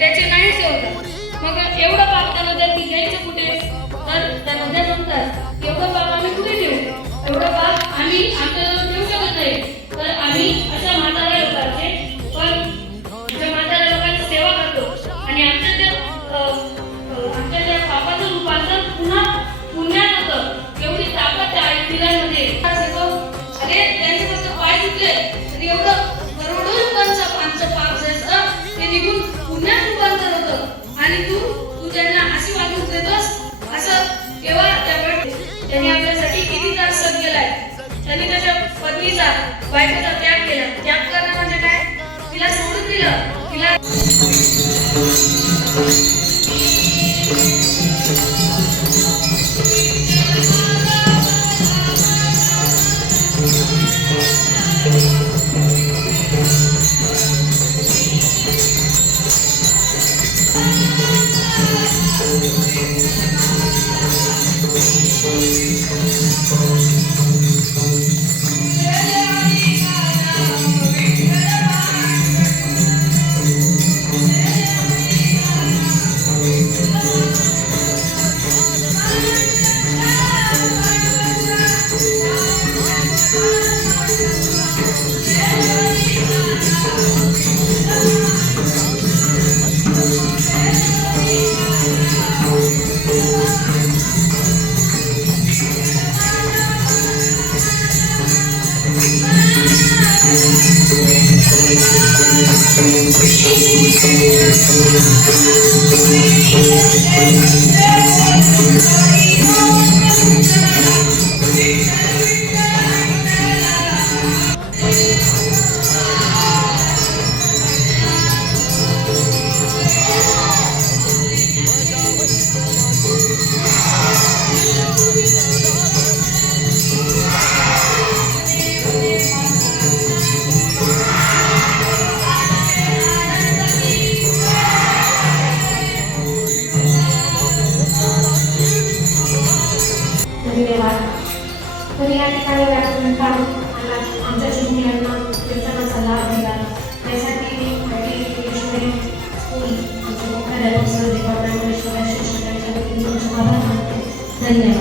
त्याचे नाहीच होतं. मग एवढं पाप त्या नद्यात घ्यायचं कुठे? तर त्या नद्या म्हणतात एवढं पाप आम्ही कुठे ठेवू? एवढं पाप आम्ही आमच्याजवळ ठेवू शकत नाही. तर आम्ही अशा म्हाताऱ्या लोकांचे त्या म्हाताऱ्या लोकांची सेवा करतो आणि आमच्या त्या पापाचं रूपांतर पुन्हा पुण्यात होतं. एवढी ताकद त्या आईमध्ये अरे त्यांचे फक्त पाय दुखले तरी एवढं करोडो लोकांचं आमचं पाप जायचं ते निघून पुण्यात रूपांतर होतं आणि तू त्यांना अशी वागणूक देतोस. असं केव्हा त्यांनी आपल्यासाठी किती त्रास सहन केलाय. त्यांनी त्याच्या पत्नीचा बायकोचा त्याग केला. त्याग करणं म्हणजे काय? तिला सोडून दिलं. तिला धन्यवाद. तर या ठिकाणी व्याकरण काढून आमच्या चिमुकल्यांना कीर्तनाचा लाभ दिला त्यासाठी मी स्कूल आमचे मुख्याध्यापक सर डिपार्टमेंट शिक्षकांच्या वतीने आभार मानते. धन्यवाद.